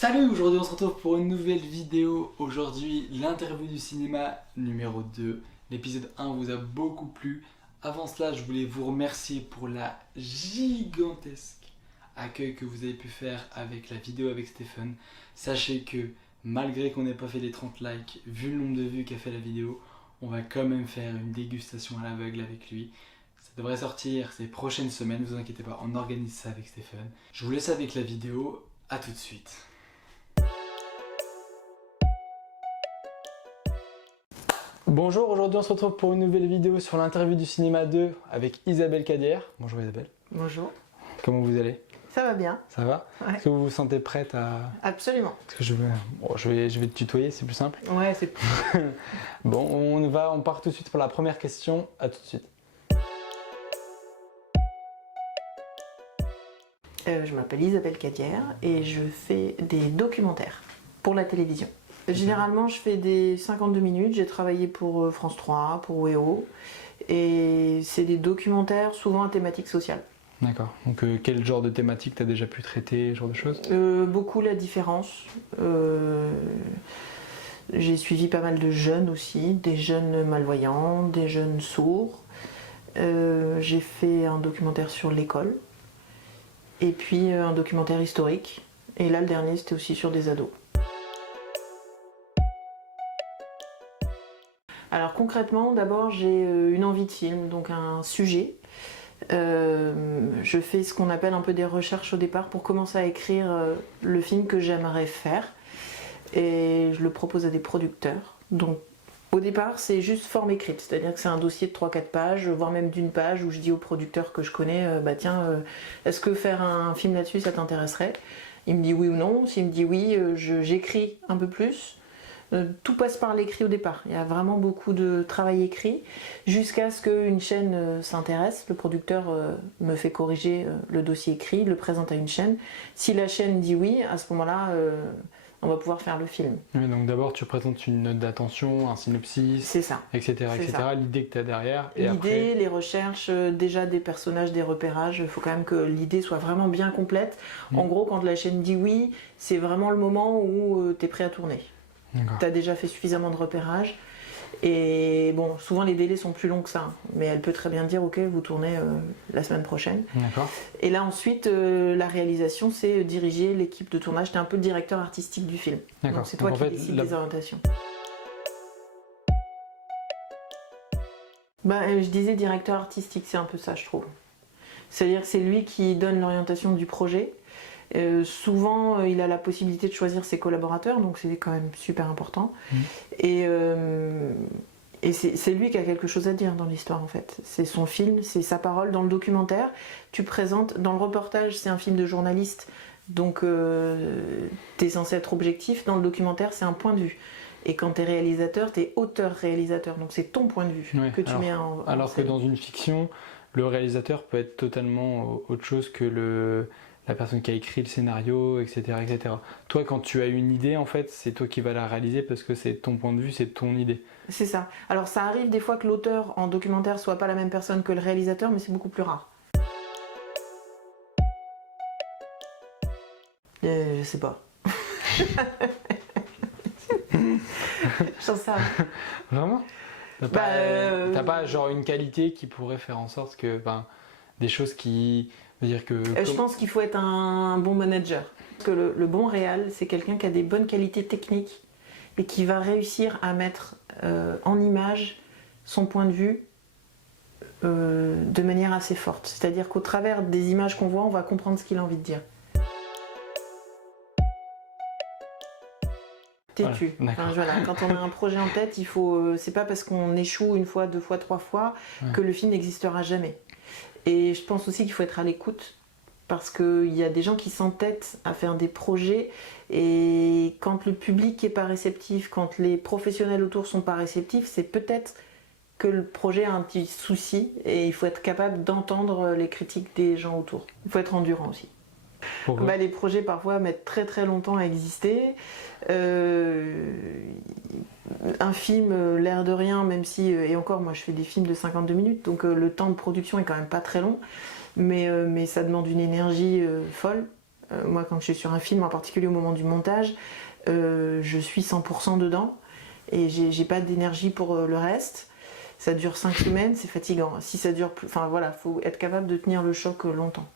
Salut, aujourd'hui on se retrouve pour une nouvelle vidéo. Aujourd'hui, l'interview du cinéma numéro 2. L'épisode 1 vous a beaucoup plu. Avant cela, je voulais vous remercier pour la gigantesque accueil que vous avez pu faire avec la vidéo avec Stéphane. Sachez que malgré qu'on n'ait pas fait les 30 likes, vu le nombre de vues qu'a fait la vidéo, on va quand même faire une dégustation à l'aveugle avec lui. Ça devrait sortir ces prochaines semaines, ne vous inquiétez pas, on organise ça avec Stéphane. Je vous laisse avec la vidéo, à tout de suite. Bonjour, aujourd'hui on se retrouve pour une nouvelle vidéo sur l'interview du cinéma 2 avec Isabelle Cadière. Bonjour Isabelle. Bonjour. Comment vous allez? Ça va bien. Ça va? Ouais. Est-ce que vous vous sentez prête à... Absolument. Parce que je vais te tutoyer, c'est plus simple. Ouais, c'est... Bon, on part tout de suite pour la première question. À tout de suite. Je m'appelle Isabelle Cadière et je fais des documentaires pour la télévision. Généralement, je fais des 52 minutes. J'ai travaillé pour France 3, pour WEO. Et c'est des documentaires souvent à thématique sociale. D'accord. Donc quel genre de thématique tu as déjà pu traiter, ce genre de choses? Beaucoup la différence. J'ai suivi pas mal de jeunes aussi, des jeunes malvoyants, des jeunes sourds. J'ai fait un documentaire sur l'école. Et puis un documentaire historique. Et là, le dernier, c'était aussi sur des ados. Alors concrètement, d'abord, j'ai une envie de film, donc un sujet. Je fais ce qu'on appelle un peu des recherches au départ pour commencer à écrire le film que j'aimerais faire. Et je le propose à des producteurs. Donc au départ, c'est juste forme écrite, c'est-à-dire que c'est un dossier de 3-4 pages, voire même d'une page, où je dis au producteur que je connais, est-ce que faire un film là-dessus, ça t'intéresserait? Il me dit oui ou non. S'il me dit oui, j'écris un peu plus. Tout passe par l'écrit au départ. Il y a vraiment beaucoup de travail écrit, jusqu'à ce qu'une chaîne s'intéresse. Le producteur me fait corriger le dossier écrit, le présente à une chaîne. Si la chaîne dit oui, à ce moment-là, on va pouvoir faire le film. Oui, donc d'abord tu présentes une note d'attention, un synopsis, c'est ça, etc. L'idée que tu as derrière. L'idée, après... les recherches, déjà des personnages, des repérages, il faut quand même que l'idée soit vraiment bien complète. En gros, quand la chaîne dit oui, c'est vraiment le moment où tu es prêt à tourner. Tu as déjà fait suffisamment de repérages. Et bon, souvent les délais sont plus longs que ça, mais elle peut très bien dire ok, vous tournez la semaine prochaine. Et là ensuite, la réalisation, c'est diriger l'équipe de tournage. Tu es un peu le directeur artistique du film. Donc c'est toi qui décides des orientations. Je disais directeur artistique, c'est un peu ça je trouve. C'est-à-dire que c'est lui qui donne l'orientation du projet. Souvent, il a la possibilité de choisir ses collaborateurs, donc c'est quand même super important. Et c'est lui qui a quelque chose à dire dans l'histoire en fait. C'est son film, c'est sa parole. Dans le documentaire, tu présentes, dans le reportage, c'est un film de journaliste, donc tu es censé être objectif. Dans le documentaire, c'est un point de vue. Et quand tu es réalisateur, tu es auteur-réalisateur, donc c'est ton point de vue que tu mets en scène. Alors que dans une fiction, le réalisateur peut être totalement autre chose que la personne qui a écrit le scénario, etc., etc. Toi, quand tu as une idée, en fait, c'est toi qui vas la réaliser parce que c'est ton point de vue, c'est ton idée. C'est ça. Alors, ça arrive des fois que l'auteur en documentaire soit pas la même personne que le réalisateur, mais c'est beaucoup plus rare. Je sais pas. J'en sais rien. Vraiment? T'as pas genre une qualité qui pourrait faire en sorte que des choses qui veut dire que je pense qu'il faut être un bon manager. Parce que le bon réal, c'est quelqu'un qui a des bonnes qualités techniques et qui va réussir à mettre en image son point de vue de manière assez forte. C'est-à-dire qu'au travers des images qu'on voit, on va comprendre ce qu'il a envie de dire. Têtu. Voilà, quand on a un projet en tête, il faut. C'est pas parce qu'on échoue une fois, deux fois, trois fois que le film n'existera jamais. Et je pense aussi qu'il faut être à l'écoute parce qu'il y a des gens qui s'entêtent à faire des projets et quand le public n'est pas réceptif, quand les professionnels autour sont pas réceptifs, c'est peut-être que le projet a un petit souci et il faut être capable d'entendre les critiques des gens autour. Il faut être endurant aussi. Les projets parfois mettent très très longtemps à exister. Un film, l'air de rien, même si, et encore moi je fais des films de 52 minutes, donc le temps de production est quand même pas très long, mais ça demande une énergie folle. Moi, quand je suis sur un film, en particulier au moment du montage, je suis 100% dedans et j'ai pas d'énergie pour le reste. Ça dure 5 semaines, c'est fatigant. Si ça dure plus... Enfin voilà, faut être capable de tenir le choc longtemps.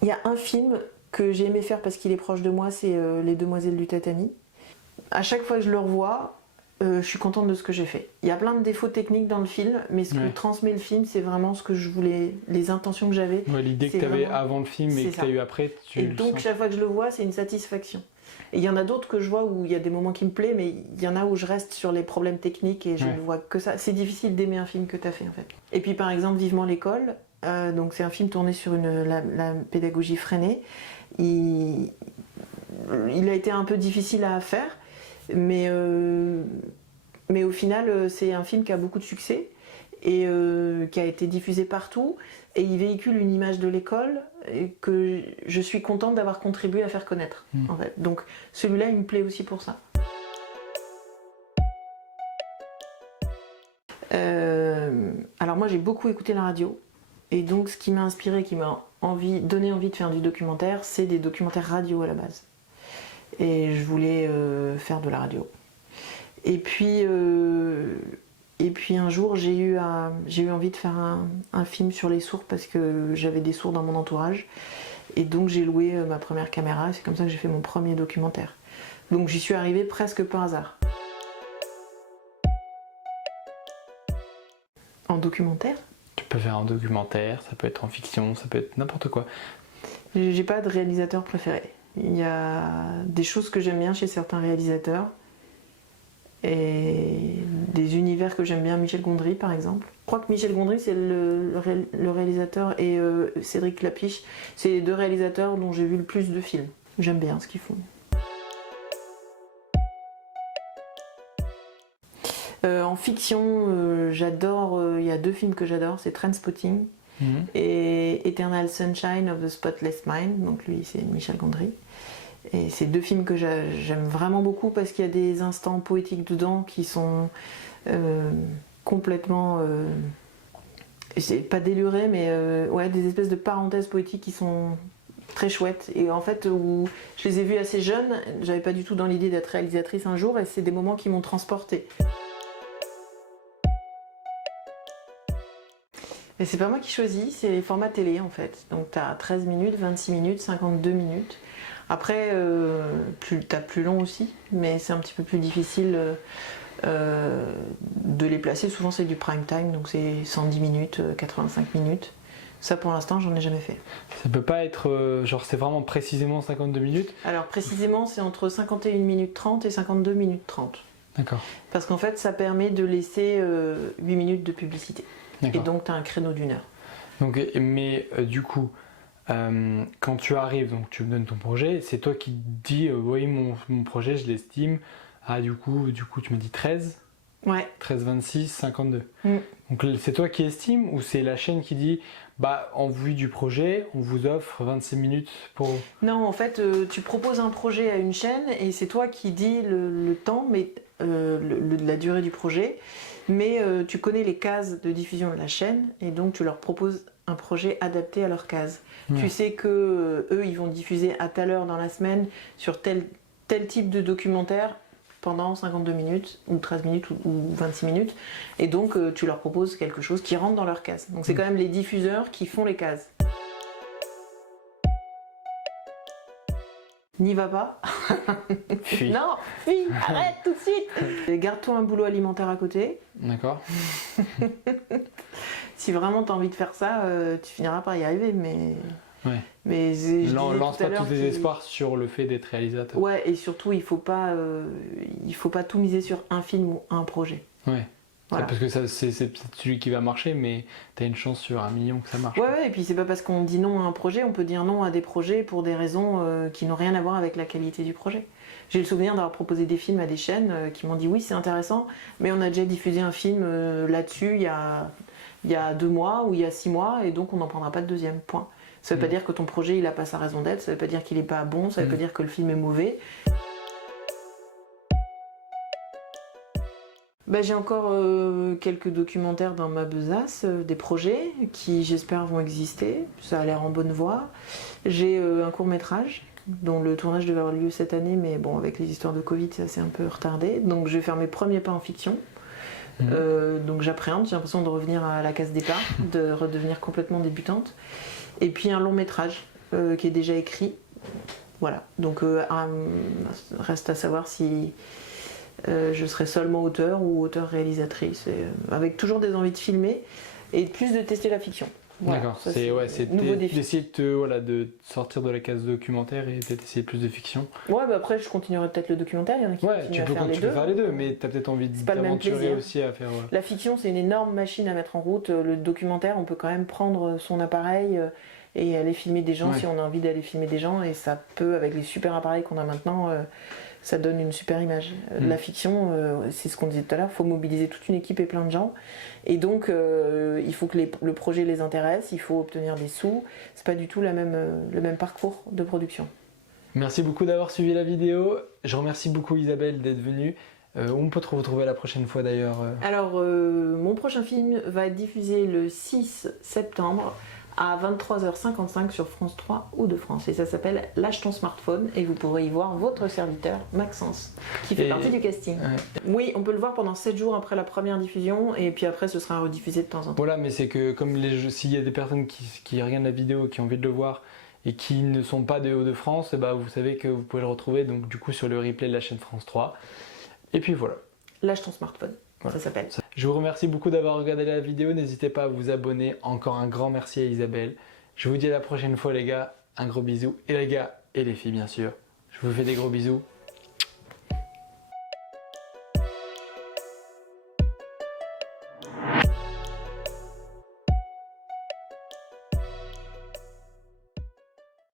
Il y a un film que j'ai aimé faire parce qu'il est proche de moi, c'est Les Demoiselles du Tatami. À chaque fois que je le revois, je suis contente de ce que j'ai fait. Il y a plein de défauts techniques dans le film, mais ce que transmet le film, c'est vraiment ce que je voulais, les intentions que j'avais. Ouais, l'idée que tu avais avant le film et que tu as eu après, et donc chaque fois que je le vois, c'est une satisfaction. Et il y en a d'autres que je vois où il y a des moments qui me plaisent, mais il y en a où je reste sur les problèmes techniques et je ne vois que ça. C'est difficile d'aimer un film que tu as fait en fait. Et puis par exemple, Vivement l'école, donc c'est un film tourné sur la pédagogie freinée. Il a été un peu difficile à faire, mais au final, c'est un film qui a beaucoup de succès et qui a été diffusé partout. Et il véhicule une image de l'école que je suis contente d'avoir contribué à faire connaître. En fait. Donc celui-là, il me plaît aussi pour ça. Alors moi, j'ai beaucoup écouté la radio. Et donc ce qui m'a inspiré, qui m'a donné envie de faire du documentaire, c'est des documentaires radio à la base. Et je voulais faire de la radio. Et puis un jour, j'ai eu envie de faire un film sur les sourds parce que j'avais des sourds dans mon entourage. Et donc j'ai loué ma première caméra, c'est comme ça que j'ai fait mon premier documentaire. Donc j'y suis arrivée presque par hasard. En documentaire ? Tu peux faire un documentaire, ça peut être en fiction, ça peut être n'importe quoi. J'ai pas de réalisateur préféré. Il y a des choses que j'aime bien chez certains réalisateurs. Et des univers que j'aime bien, Michel Gondry par exemple. Je crois que Michel Gondry c'est le réalisateur et Cédric Klapisch, c'est les deux réalisateurs dont j'ai vu le plus de films. J'aime bien ce qu'ils font. En fiction, j'adore, il y a deux films que j'adore, c'est Trainspotting et Eternal Sunshine of the Spotless Mind, donc lui c'est Michel Gondry. Et c'est deux films que j'aime vraiment beaucoup parce qu'il y a des instants poétiques dedans qui sont complètement, pas délurés, mais ouais, des espèces de parenthèses poétiques qui sont très chouettes. Et en fait, où je les ai vus assez jeunes, j'avais pas du tout dans l'idée d'être réalisatrice un jour, et c'est des moments qui m'ont transportée. Et c'est pas moi qui choisis, c'est les formats télé en fait. Donc t'as 13 minutes, 26 minutes, 52 minutes. Après, t'as plus long aussi, mais c'est un petit peu plus difficile de les placer. Souvent c'est du prime time, donc c'est 110 minutes, 85 minutes. Ça pour l'instant j'en ai jamais fait. Ça peut pas être, genre c'est vraiment précisément 52 minutes ? Alors précisément c'est entre 51 minutes 30 et 52 minutes 30. D'accord. Parce qu'en fait ça permet de laisser 8 minutes de publicité. Et donc tu as un créneau d'1 heure. Donc, mais du coup, quand tu arrives, donc tu me donnes ton projet, c'est toi qui dis oui mon projet je l'estime à du coup tu me dis 13 ? Ouais. 13, 26, 52. Donc c'est toi qui estime ou c'est la chaîne qui dit bah en vue du projet on vous offre 26 minutes pour... Non en fait tu proposes un projet à une chaîne et c'est toi qui dis le temps, mais la durée du projet, mais tu connais les cases de diffusion de la chaîne et donc tu leur proposes un projet adapté à leurs cases. Tu sais que eux ils vont diffuser à telle heure dans la semaine sur tel type de documentaire pendant 52 minutes ou 13 minutes ou 26 minutes et donc tu leur proposes quelque chose qui rentre dans leurs cases. Donc c'est quand même les diffuseurs qui font les cases. N'y va pas. Fuis. Non, fuis, arrête tout de suite. Garde-toi un boulot alimentaire à côté. D'accord. Si vraiment tu as envie de faire ça, tu finiras par y arriver, mais... Ouais. Mais lance pas tous tes espoirs sur le fait d'être réalisateur. Ouais, et surtout il faut pas tout miser sur un film ou un projet. Ouais. Voilà. Parce que c'est celui qui va marcher, mais t'as une chance sur 1 million que ça marche. Ouais, et puis c'est pas parce qu'on dit non à un projet, on peut dire non à des projets pour des raisons qui n'ont rien à voir avec la qualité du projet. J'ai le souvenir d'avoir proposé des films à des chaînes qui m'ont dit oui c'est intéressant, mais on a déjà diffusé un film là-dessus il y a 2 mois ou il y a 6 mois, et donc on n'en prendra pas de deuxième, point. Ça veut pas dire que ton projet il a pas sa raison d'être, ça veut pas dire qu'il est pas bon, ça veut pas dire que le film est mauvais. Bah, j'ai encore quelques documentaires dans ma besace, des projets qui j'espère vont exister, ça a l'air en bonne voie. J'ai un court-métrage dont le tournage devait avoir lieu cette année, mais bon, avec les histoires de Covid, ça s'est un peu retardé. Donc je vais faire mes premiers pas en fiction. Donc j'appréhende, j'ai l'impression de revenir à la case départ, de redevenir complètement débutante. Et puis un long-métrage qui est déjà écrit. Voilà, donc reste à savoir si je serai seulement auteur ou auteur-réalisatrice, avec toujours des envies de filmer et plus de tester la fiction. Voilà, d'accord, ça, c'est nouveau défi. d'essayer de sortir de la case documentaire et peut-être essayer plus de fiction. Ouais, bah après je continuerai peut-être le documentaire, il y en a qui continuent à faire les deux. Faire les deux, mais t'as peut-être envie pas le même d'aventurer plaisir. aussi à faire... La fiction, c'est une énorme machine à mettre en route. Le documentaire, on peut quand même prendre son appareil et aller filmer des gens si on a envie d'aller filmer des gens, et ça peut, avec les super appareils qu'on a maintenant, ça donne une super image. La fiction, c'est ce qu'on disait tout à l'heure, il faut mobiliser toute une équipe et plein de gens, et donc il faut que le projet les intéresse, il faut obtenir des sous, c'est pas du tout le même parcours de production. Merci beaucoup d'avoir suivi la vidéo, je remercie beaucoup Isabelle d'être venue. Où on peut te retrouver la prochaine fois d'ailleurs Alors, mon prochain film va être diffusé le 6 septembre à 23h55 sur France 3 ou de France. Et ça s'appelle Lâche ton smartphone, et vous pourrez y voir votre serviteur Maxence, qui fait partie du casting. Oui, on peut le voir pendant 7 jours après la première diffusion, et puis après ce sera rediffusé de temps en temps. Voilà, mais c'est que comme s'il y a des personnes qui regardent la vidéo, qui ont envie de le voir, et qui ne sont pas de Hauts-de-France, et bah, vous savez que vous pouvez le retrouver donc, du coup, sur le replay de la chaîne France 3. Et puis voilà. Lâche ton smartphone, ça s'appelle. Je vous remercie beaucoup d'avoir regardé la vidéo, n'hésitez pas à vous abonner. Encore un grand merci à Isabelle. Je vous dis à la prochaine fois les gars, un gros bisou. Et les gars, et les filles bien sûr, je vous fais des gros bisous.